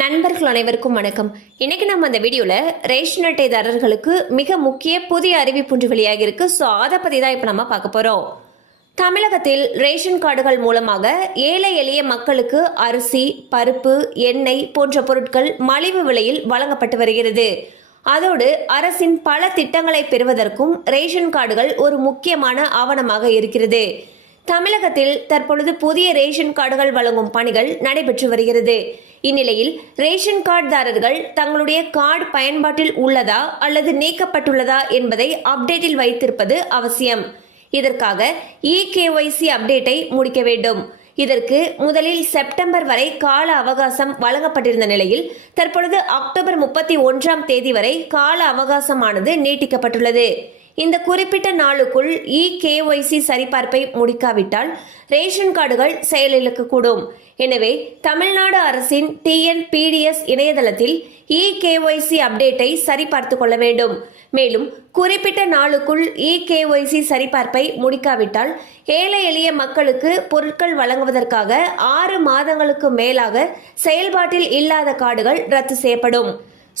நண்பர்கள் அனைவருக்கும் வணக்கம். இன்னைக்கு நம்ம அந்த வீடியோவில் ரேஷன் அட்டைதாரர்களுக்கு மிக முக்கிய புதிய அறிவிப்பு ஒன்று வெளியாகி இருக்கு ஸோ அதை பற்றி தான் இப்போ நம்ம பார்க்க போகிறோம் தமிழகத்தில் ரேஷன் கார்டுகள் மூலமாக ஏழை எளிய மக்களுக்கு அரிசி பருப்பு எண்ணெய் போன்ற பொருட்கள் மலிவு விலையில் வழங்கப்பட்டு வருகிறது. அதோடு அரசின் பல திட்டங்களை பெறுவதற்கும் ரேஷன் கார்டுகள் ஒரு முக்கியமான ஆவணமாக இருக்கிறது. தமிழகத்தில் தற்பொழுது புதிய ரேஷன் கார்டுகள் வழங்கும் பணிகள் நடைபெற்று வருகிறது. இந்நிலையில் ரேஷன் கார்டுதாரர்கள் தங்களுடைய கார்டு பயன்பாட்டில் உள்ளதா அல்லது நீக்கப்பட்டுள்ளதா என்பதை அப்டேட்டில் வைத்திருப்பது அவசியம். இதற்காக இ கேஒய்சி அப்டேட்டை முடிக்க வேண்டும். இதற்கு முதலில் செப்டம்பர் வரை கால அவகாசம் வழங்கப்பட்டிருந்த நிலையில் தற்பொழுது அக்டோபர் முப்பத்தி ஒன்றாம் தேதி வரை கால அவகாசமானது நீட்டிக்கப்பட்டுள்ளது. இந்த குறிப்பிட்ட நாளுக்குள் இ கேஒய்சி சரிபார்ப்பை முடிக்காவிட்டால் ரேஷன் கார்டுகள் செயலிழக்கக்கூடும் எனவே தமிழ்நாடு அரசின் டிஎன்பிடிஎஸ் இணையதளத்தில் இ கேஒய்சி அப்டேட்டை சரிபார்த்து கொள்ள வேண்டும். மேலும் குறிப்பிட்ட நாளுக்குள் இ கேஒய்சி சரிபார்ப்பை முடிக்காவிட்டால் ஏழை எளிய மக்களுக்கு பொருட்கள் வழங்குவதற்காக ஆறு மாதங்களுக்கு மேலாக செயல்பாட்டில் இல்லாத கார்டுகள் ரத்து செய்யப்படும்.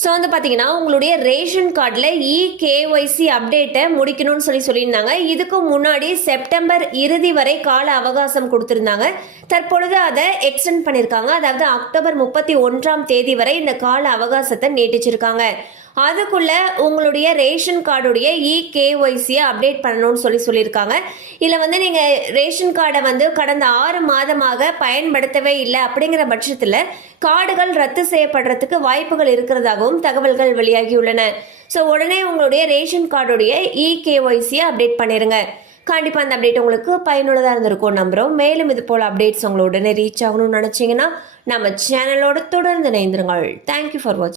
ஸோ வந்து பார்த்தீங்கன்னா உங்களுடைய ரேஷன் கார்டில் இ கேஒய்சி அப்டேட்டை முடிக்கணும்னு சொல்லி சொல்லியிருந்தாங்க. இதுக்கு முன்னாடி செப்டம்பர் இறுதி வரை கால அவகாசம் கொடுத்துருந்தாங்க. தற்பொழுது அதை எக்ஸ்டெண்ட் பண்ணியிருக்காங்க அதாவது அக்டோபர் முப்பத்தி ஒன்றாம் தேதி வரை இந்த கால அவகாசத்தை நீட்டிச்சிருக்காங்க. அதுக்குள்ள உங்களுடைய ரேஷன் கார்டுடைய இ கேஒய்சியை அப்டேட் பண்ணணும்னு சொல்லி சொல்லியிருக்காங்க. இதில் வந்து நீங்கள் ரேஷன் கார்டை வந்து கடந்த ஆறு மாதமாக பயன்படுத்தவே இல்லை அப்படிங்கிற பட்சத்தில் கார்டுகள் ரத்து செய்யப்படுறதுக்கு வாய்ப்புகள் இருக்கிறதாகவும் தகவல்கள் வெளியாகியுள்ளன ஸோ உடனே உங்களுடைய ரேஷன் கார்டுடைய இ கேஒய்சியை அப்டேட் பண்ணிடுங்க கண்டிப்பாக அந்த அப்டேட் உங்களுக்கு பயனுள்ளதாக இருந்திருக்கும் நம்புகிறோம் மேலும் இது போல் அப்டேட்ஸ் உங்களை உடனே ரீச் ஆகணும்னு நினச்சிங்கன்னா நம்ம சேனலோட தொடர்ந்து இணைந்திருங்கள். தேங்க்யூ ஃபார் வாட்சிங்